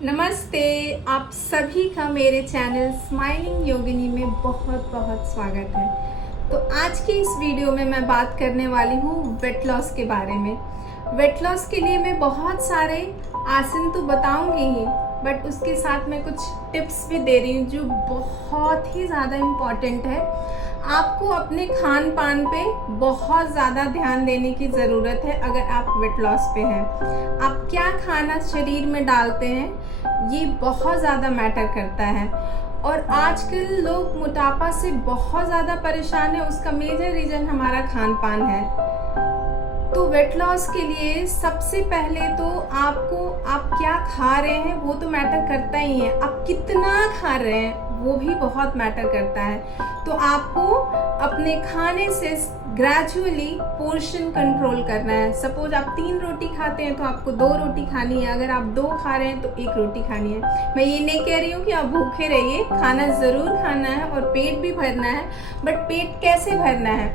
नमस्ते। आप सभी का मेरे चैनल स्माइलिंग योगिनी में बहुत बहुत स्वागत है। तो आज की इस वीडियो में मैं बात करने वाली हूँ वेट लॉस के बारे में। वेट लॉस के लिए मैं बहुत सारे आसन तो बताऊंगी ही, बट उसके साथ मैं कुछ टिप्स भी दे रही हूँ जो बहुत ही ज़्यादा इम्पॉर्टेंट है। आपको अपने खान पान पे बहुत ज़्यादा ध्यान देने की ज़रूरत है। अगर आप वेट लॉस पे हैं, आप क्या खाना शरीर में डालते हैं ये बहुत ज़्यादा मैटर करता है। और आजकल लोग मोटापा से बहुत ज़्यादा परेशान है, उसका मेजर रीज़न हमारा खान पान है। तो वेट लॉस के लिए सबसे पहले तो आप क्या खा रहे हैं वो तो मैटर करता ही है। आप कितना खा रहे हैं वो भी बहुत मैटर करता है। तो आपको अपने खाने से ग्रेजुअली पोर्शन कंट्रोल करना है। सपोज आप 3 रोटी खाते हैं तो आपको 2 रोटी खानी है। अगर आप 2 खा रहे हैं तो 1 रोटी खानी है। मैं ये नहीं कह रही हूँ कि आप भूखे रहिए, खाना ज़रूर खाना है और पेट भी भरना है। बट पेट कैसे भरना है?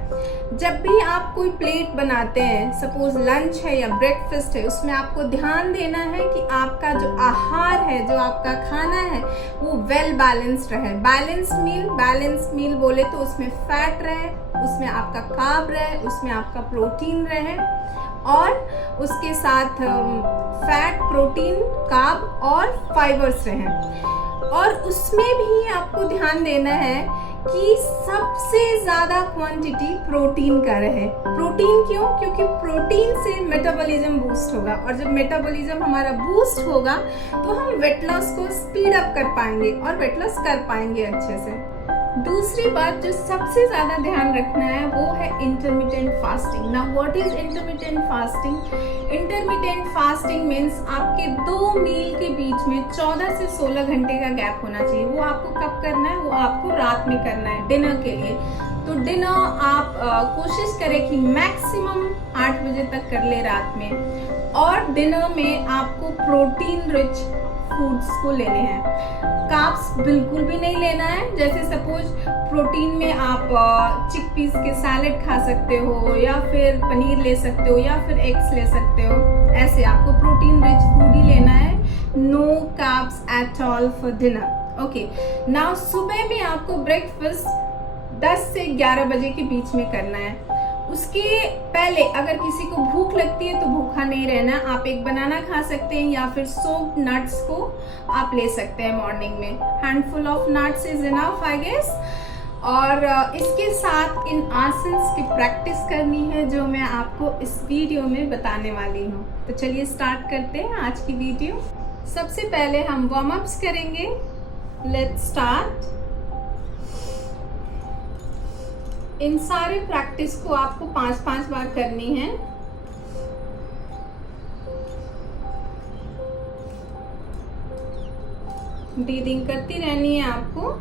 जब भी आप कोई प्लेट बनाते हैं, सपोज लंच है या ब्रेकफास्ट है, उसमें आपको ध्यान देना है कि आपका जो आहार है, जो आपका खाना है, वो वेल बैलेंस्ड रहे। बैलेंस मील बोले तो उसमें फैट रहे, उसमें आपका कार्ब रहे, उसमें आपका प्रोटीन रहे और उसके साथ फैट, प्रोटीन, कार्ब और फाइबर्स रहे। और उसमें भी आपको ध्यान देना है कि सबसे ज़्यादा क्वांटिटी प्रोटीन का रहे। प्रोटीन क्यों? क्योंकि प्रोटीन से मेटाबॉलिज्म बूस्ट होगा और जब मेटाबॉलिज्म हमारा बूस्ट होगा तो हम वेट लॉस को स्पीड अप कर पाएंगे और वेट लॉस कर पाएंगे अच्छे से। दूसरी बात जो सबसे ज़्यादा ध्यान रखना है वो है intermittent fasting. Now what is intermittent fasting? Intermittent fasting means आपके 2 मील के बीच में 14 से 16 घंटे का गैप होना चाहिए। वो आपको कब करना है? वो आपको रात में करना है, डिनर के लिए। तो डिनर आप कोशिश करें कि मैक्सिमम 8 बजे तक कर ले रात में। और डिनर में आपको प्रोटीन रिच फूड्स को लेने हैं। कार्ब्स बिल्कुल भी नहीं लेना है। जैसे सपोज प्रोटीन में आप चिकपीस के सैलेड खा सकते हो या फिर पनीर ले सकते हो या फिर एग्स ले सकते हो। ऐसे आपको प्रोटीन रिच फूड ही लेना है। No carbs at all for dinner. Okay, now सुबह में आपको ब्रेकफास्ट 10 से 11 बजे के बीच में करना है। उसके पहले अगर किसी को भूख लगती है तो भूखा नहीं रहना। आप एक बनाना खा सकते हैं या फिर सोक्ड नट्स को आप ले सकते हैं मॉर्निंग में। Handful of nuts is enough I guess. और इसके साथ इन आसन्स की प्रैक्टिस करनी है जो मैं आपको इस वीडियो में बताने वाली हूँ। तो चलिए स्टार्ट करते हैं आज की वीडियो। सबसे पहले हम वार्म अप्स करेंगे। Let's start. इन सारे प्रैक्टिस को आपको 5-5 बार करनी है। ब्रीदिंग करती रहनी है आपको।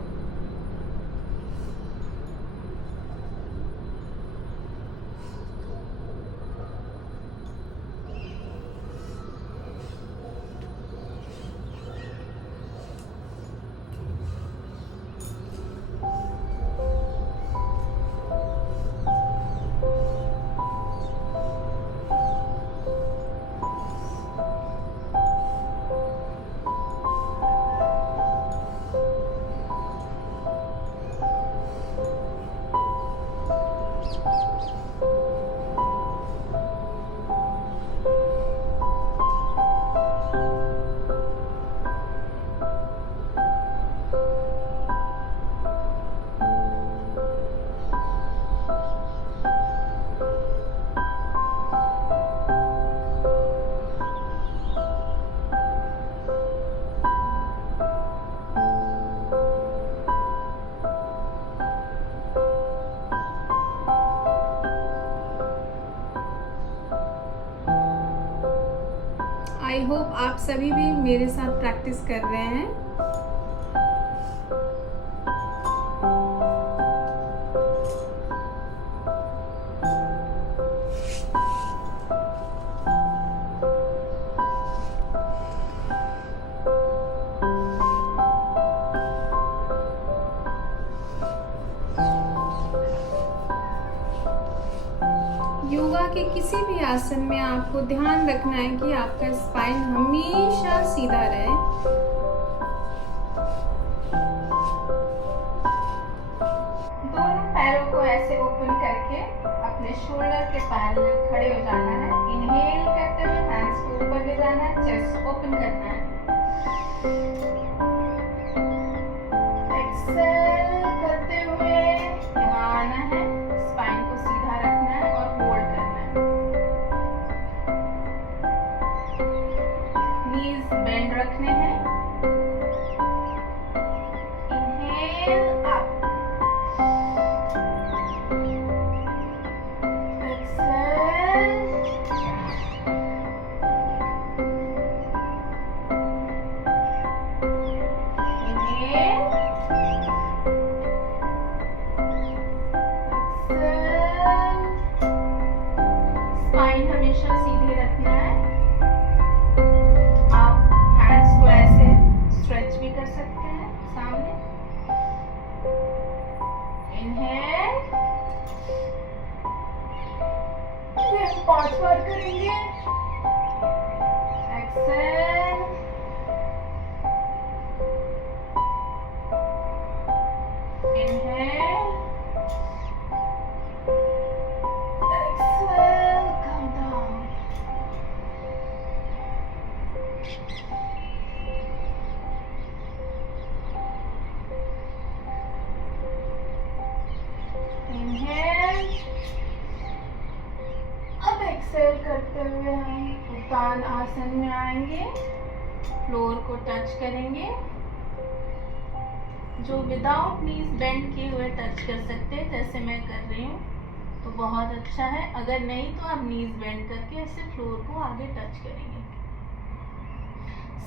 आई होप आप सभी भी मेरे साथ प्रैक्टिस कर रहे हैं। योगा के किसी भी आसन में आपको ध्यान रखना है कि आपका स्पाइन हमेशा सीधा रहे। के पैरेलल खड़े हो जाना है। इनहेल करते हुए हैंड्स को ऊपर ले जाना है, चेस्ट ओपन करना है। एक्सेल करते हुए यहाँ आना है, स्पाइन को सीधा रखना है और होल्ड करना है। नीज बेंड रखने हैं। इनहेल अप, स्पाइन हमेशा सीधे रखना है। आप हैंड्स को ऐसे स्ट्रेच भी कर सकते हैं सामने। इनहेल, फिर 5 बार करेंगे। Exhale, inhale, inhale. अब एक्सेल करते हुए हम उत्तान आसन में आएंगे, फ्लोर को टच करेंगे। जो विदाउट नीज बेंड किए हुए टच कर सकते हैं, जैसे मैं कर रही हूँ, तो बहुत अच्छा है। अगर नहीं तो आप नीज बेंड करके ऐसे फ्लोर को आगे टच करेंगे।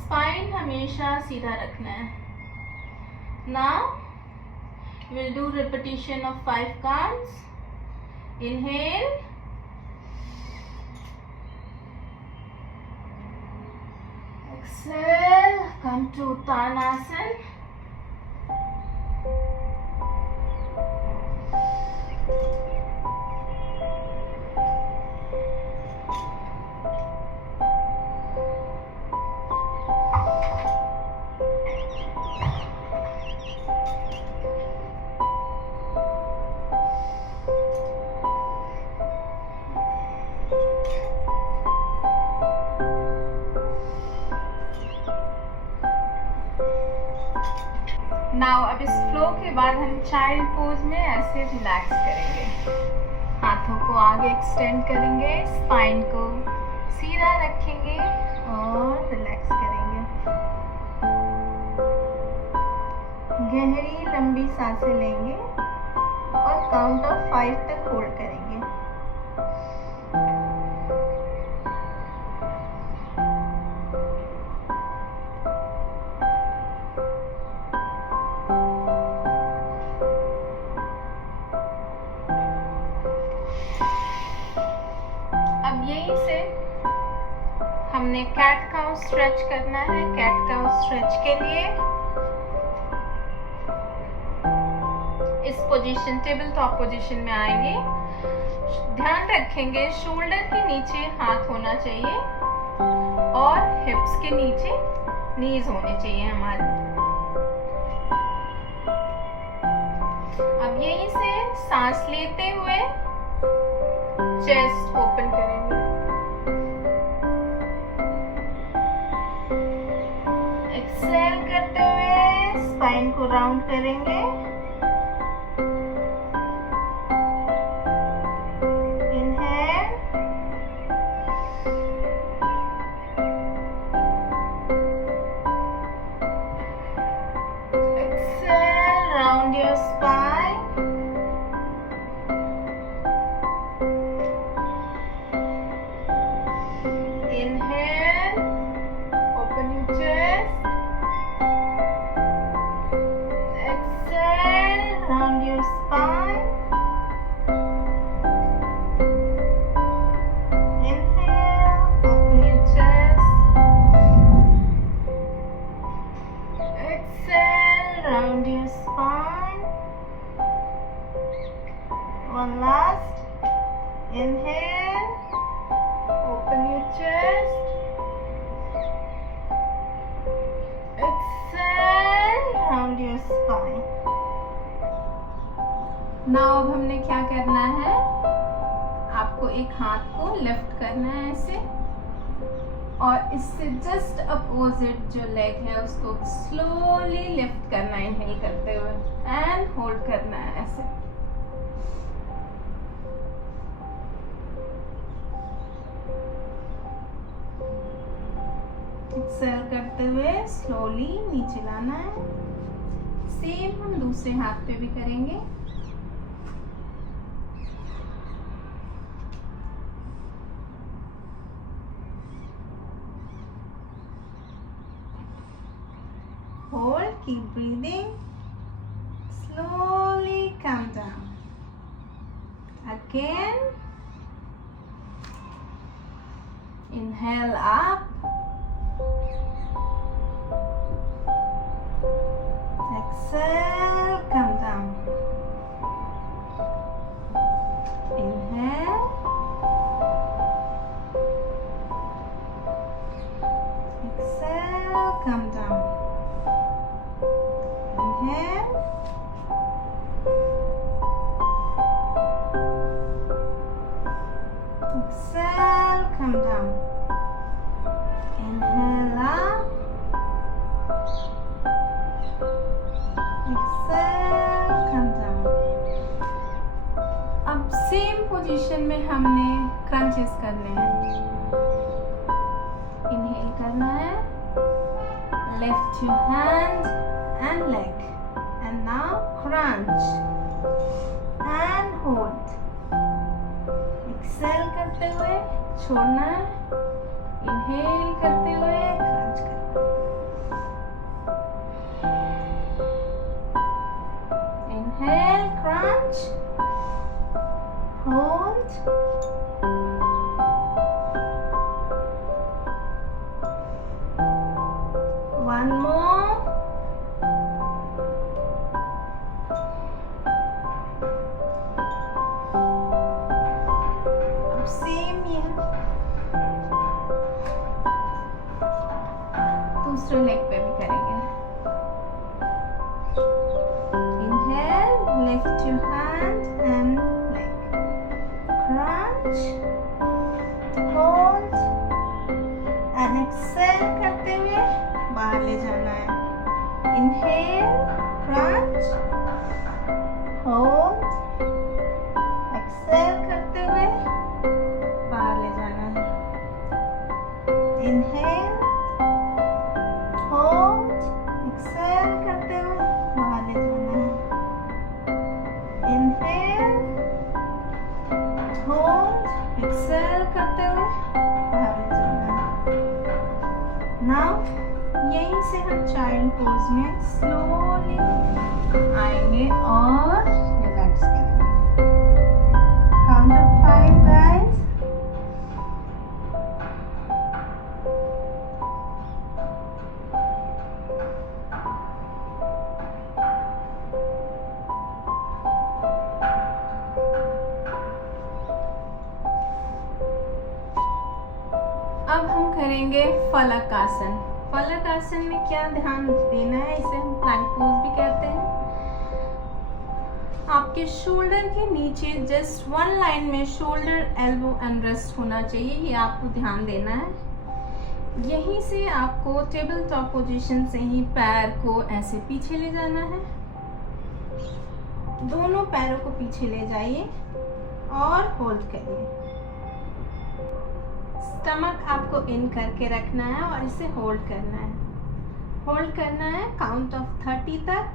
स्पाइन हमेशा सीधा रखना है। Now we'll do repetition of 5 counts. Inhale, exhale, come to Uttanasana. Now अब इस फ्लो के बाद हम चाइल्ड पोज में ऐसे रिलैक्स करेंगे। हाथों को आगे एक्सटेंड करेंगे, स्पाइन को सीधा रखेंगे और रिलैक्स करेंगे। गहरी लंबी सांसें लेंगे और काउंट ऑफ 5 तक होल्ड करेंगे। यहीं से हमने कैट काउ स्ट्रेच करना है। कैट काउ स्ट्रेच के लिए इस पोजीशन, टेबल टॉप पोजीशन में आएंगे। ध्यान रखेंगे शोल्डर के नीचे हाथ होना चाहिए और हिप्स के नीचे नीज होने चाहिए हमारे। अब यहीं से सांस लेते हुए चेस्ट ओपन करेंगे। एक्सेल करते हुए स्पाइन को राउंड करेंगे। Inhale, exhale, round your spine. Inhale, open your chest. Exhale, round your spine. Inhale, open your chest. Exhale, round your spine. One last. Inhale, open your chest. Exhale, round your spine. Now अब हमने क्या करना है, आप आपको एक हाथ को लिफ्ट करना है ऐसे, और इससे जस्ट अपोजिट जो लेग है उसको स्लोली लिफ्ट करना है इनहेल करते हुए, एंड होल्ड करना है ऐसे। एक्सेल करते हुए स्लोली नीचे लाना है। सेम हम दूसरे हाथ पे भी करेंगे। Hold, keep breathing. Slowly come down. Again. Inhale up. Exhale, come down. Inhale. Exhale, come down. Inhale. Exhale, come down. Inhale up. Exhale, come down. अब सेम पोजीशन में हमने क्रंचेस करने हैं। इनहेल करना है, lift your hand and leg, and now crunch and hold. Exhale करते हुए छोड़ना है, इनहेल करते हुए क्रंच करना है। Inhale crunch, hold, one more, same ही है, दूसरे लेग पे भी करेंगे। Inhale, lift your hand and leg, crunch, hold, and exhale करते हुए बाहर ले जाना है। Inhale, crunch, hold, exhale करते हुए बाहर ले जाना है। Inhale, hold, exhale करते हुए बाहर ले जाना है। Inhale, hold, exhale करते हुए बाहर ले जाना है। Now यहीं से हम चाइल्ड पोज में स्लोली आएंगे और रिलैक्स करेंगे। Count of 5 guys. अब हम करेंगे फलक आसन। फलक आसन में क्या ध्यान देना है, इसे हम प्लैंक पोज भी कहते हैं। आपके शोल्डर के नीचे जस्ट वन लाइन में शोल्डर, एल्बो एंड रिस्ट होना चाहिए, ये आपको ध्यान देना है। यहीं से आपको टेबल टॉप पोजीशन से ही पैर को ऐसे पीछे ले जाना है। दोनों पैरों को पीछे ले जाइए और होल्ड करिए। स्टमक आपको इन करके रखना है और इसे होल्ड करना है। होल्ड करना है काउंट ऑफ 30 तक,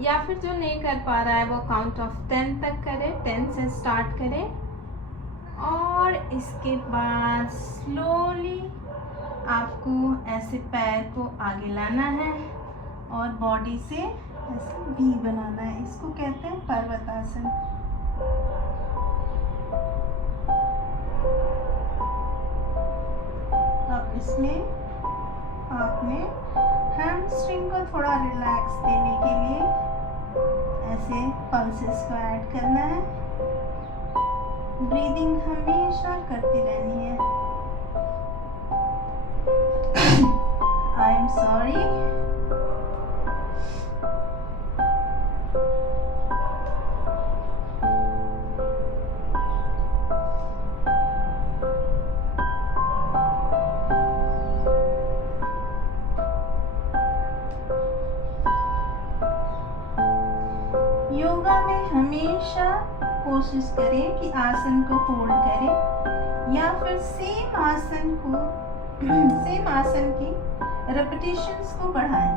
या फिर जो नहीं कर पा रहा है वो काउंट ऑफ 10 तक करे। 10 से स्टार्ट करें और इसके बाद स्लोली आपको ऐसे पैर को आगे लाना है और बॉडी से ऐसे वी बनाना है। इसको कहते हैं पर्वतासन। अब इसमें आपने हैमस्ट्रिंग को थोड़ा रिलैक्स देने के लिए ऐसे पल्सेस को ऐड करना है। ब्रीदिंग हमेशा करती रहनी है। I am sorry. कोशिश करें कि आसन को होल्ड करें या फिर सेम आसन की रेपिटेशंस को बढ़ाएं।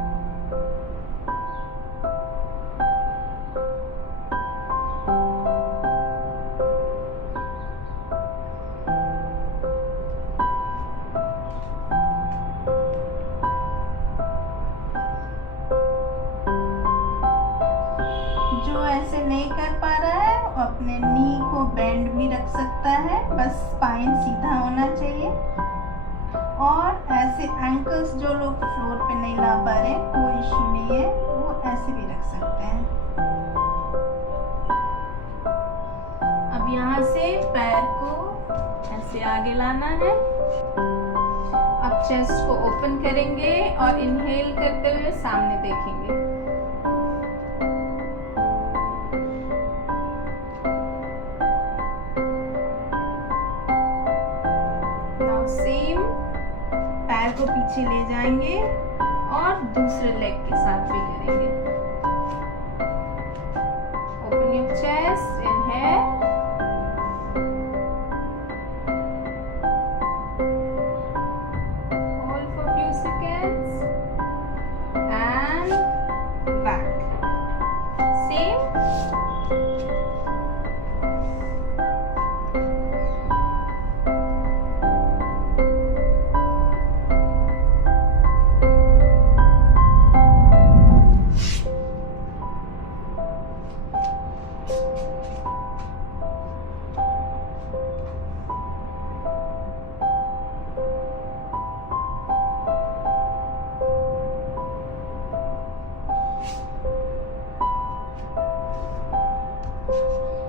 जो ऐसे नहीं कर पा रहा है वो अपने नी को बेंड भी रख सकता है, बस स्पाइन सीधा होना चाहिए। और ऐसे एंकल्स जो लोग फ्लोर पे नहीं ला पा रहे, कोई इशू नहीं है, वो ऐसे भी रख सकते हैं। अब यहाँ से पैर को ऐसे आगे लाना है। अब चेस्ट को ओपन करेंगे और इनहेल करते हुए सामने देखेंगे। सेम पैर को पीछे ले जाएंगे और दूसरे लेग के साथ भी करेंगे। Open your chest, inhale, hold for few seconds and back. Same.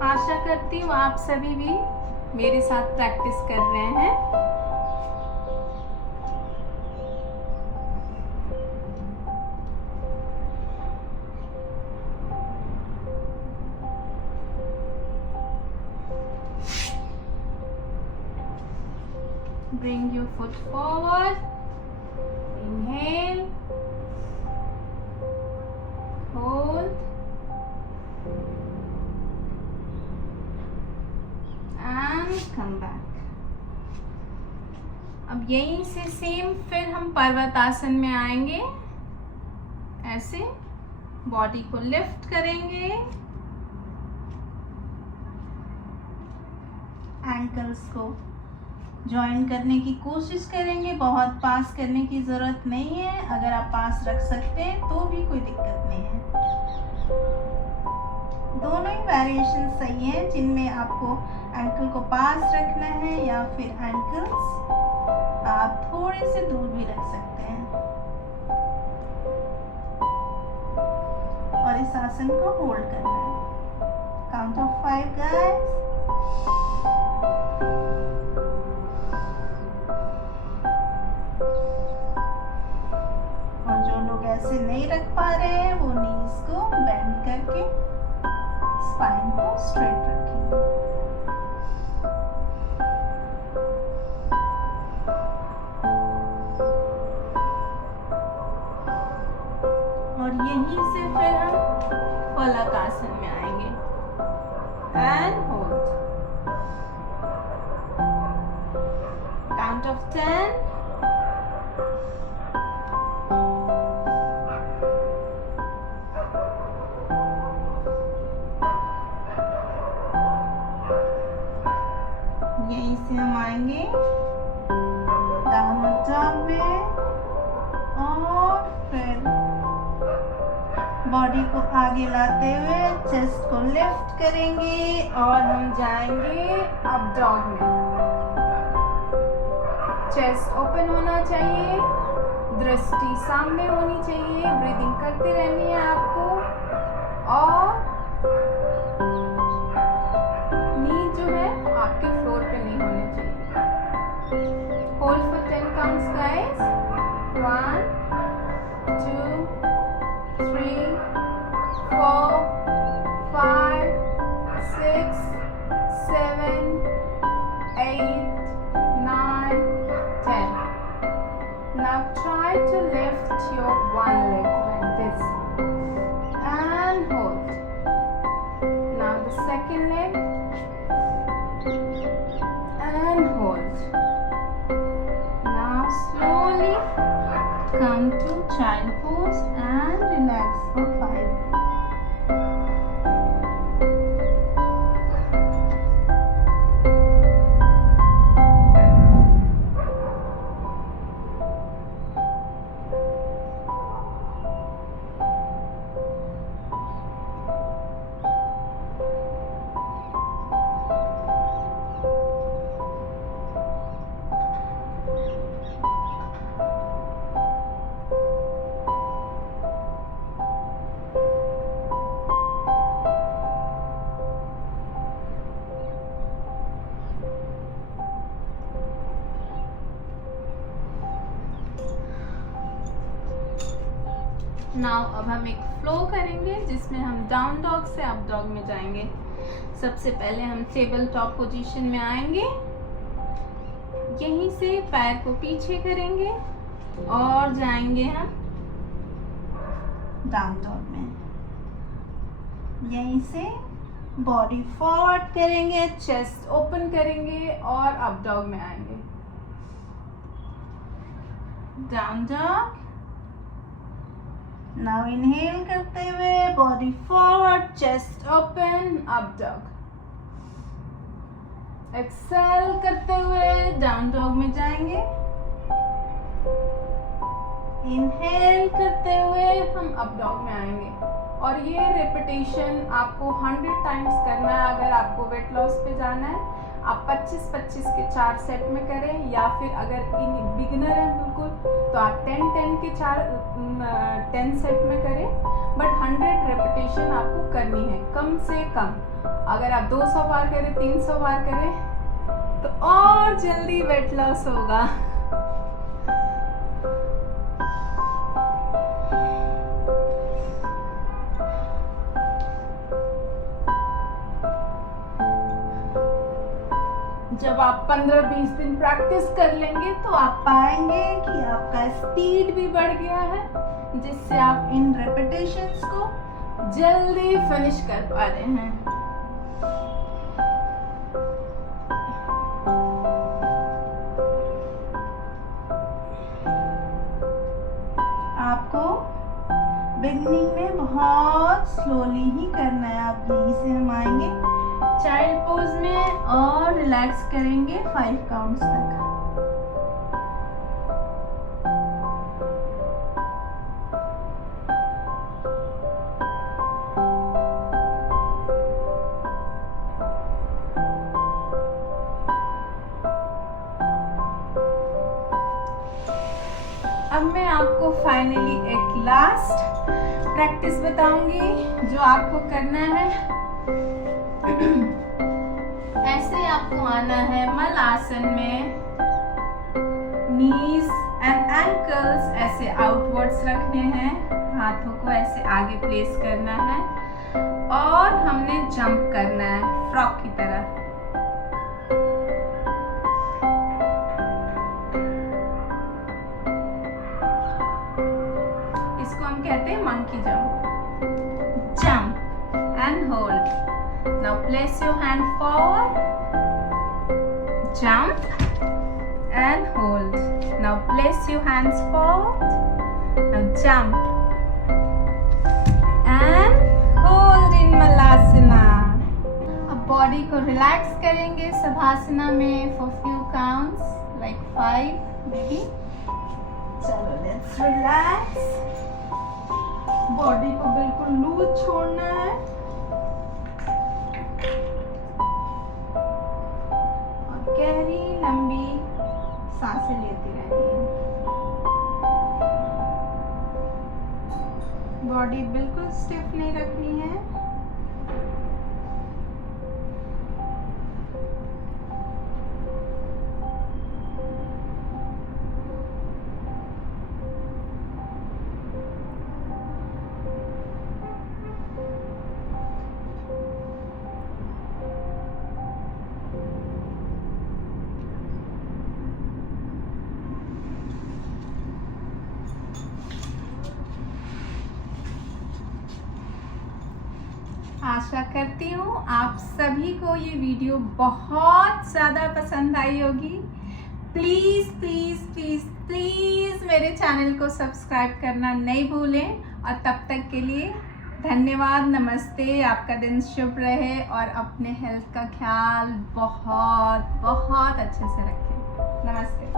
आशा करती हूँ आप सभी भी मेरे साथ प्रैक्टिस कर रहे हैं। Bring your foot forward. Inhale. Hold. And come back. अब यहीं से सेम फिर हम पर्वतासन में आएंगे। ऐसे बॉडी को लिफ्ट करेंगे, एंकल्स को ज्वाइन करने की कोशिश करेंगे। बहुत पास करने की ज़रूरत नहीं है, अगर आप पास रख सकते हैं तो भी कोई दिक्कत नहीं है। दोनों ही वेरिएशन सही हैं, जिनमें आपको एंकल को पास रखना है या फिर एंकल्स आप थोड़े से दूर भी रख सकते हैं। और इस आसन को होल्ड करना है। Count of 5 guys. और जो लोग ऐसे नहीं रख पा रहे हैं वो नीज को बेंड करके स्पाइन को स्ट्रेट रखेंगे। और यहीं से फिर हम फलक आसन में आएंगे। And hold. Count of 10। यहीं से हम आएंगे डाउनवर्ड डॉग में और फिर बॉडी को आगे लाते हुए चेस्ट को लिफ्ट करेंगे और हम जाएंगे अप डॉग में। चेस्ट ओपन होना चाहिए, दृष्टि सामने होनी चाहिए, ब्रीदिंग करते रहनी है आपको। और नी जो है आपके फ्लोर पे नहीं होने चाहिए। Hold for 10 counts guys. 1 2 3 4 5 6 7 8 9 10. Now try to lift your one leg like this and hold. Now the second leg. come to child pose and relax for 5. Now अब हम एक फ्लो करेंगे जिसमें हम डाउन डॉग से अप डॉग में जाएंगे। सबसे पहले हम टेबल टॉप पोजीशन में आएंगे, यहीं से पैर को पीछे करेंगे और जाएंगे हम डाउन डॉग में। यहीं से बॉडी फॉरवर्ड करेंगे, चेस्ट ओपन करेंगे और अप डॉग में आएंगे। Down dog. नाउ इनहेल करते हुए body forward, chest open, up dog. Exhale करते हुए डाउन डॉग में जाएंगे। इनहेल करते हुए हम अप डॉग में आएंगे और ये रेपिटेशन आपको 100 टाइम्स करना है। अगर आपको वेट लॉस पे जाना है आप 25-25 के 4 सेट में करें, या फिर अगर इन बिगिनर हैं बिल्कुल तो आप 10-10 के 10 सेट में करें। बट 100 रेपिटेशन आपको करनी है कम से कम। अगर आप 200 बार करें, 300 बार करें तो और जल्दी वेट लॉस होगा। जब आप 15-20 दिन प्रैक्टिस कर लेंगे तो आप पाएंगे कि आपका स्पीड भी बढ़ गया है, जिससे आप इन रेपिटेशंस को जल्दी फिनिश कर पा रहे हैं। आपको बिगनिंग में बहुत स्लोली ही करना है। आप यहीं से हम आएंगे चाइल्ड पोज में और रिलैक्स करेंगे 5 काउंट्स तक। अब मैं आपको फाइनली एक लास्ट प्रैक्टिस बताऊंगी जो आपको करना है। ऐसे आपको आना है मल आसन में। नीज एंड एंकल्स ऐसे आउटवर्ड्स रखने हैं, हाथों को ऐसे आगे प्लेस करना है और हमने जंप करना है फ्रॉक की तरह। इसको हम कहते हैं monkey jump. Jump and hold. Now place your hand forward, jump and hold. Now place your hands forward, now jump and hold in Malasana. अब बॉडी को रिलैक्स करेंगे सभासना में for few counts, like 5 maybe. चलो let's relax. Body को बिल्कुल loose छोड़ना है। गहरी लंबी सांसें लेती रहनी है। बॉडी बिल्कुल स्टिफ नहीं रखनी है। आशा करती हूँ आप सभी को ये वीडियो बहुत ज़्यादा पसंद आई होगी। प्लीज़ प्लीज़ प्लीज़ प्लीज़ मेरे चैनल को सब्सक्राइब करना नहीं भूलें। और तब तक के लिए धन्यवाद, नमस्ते। आपका दिन शुभ रहे और अपने हेल्थ का ख्याल बहुत बहुत अच्छे से रखें। नमस्ते।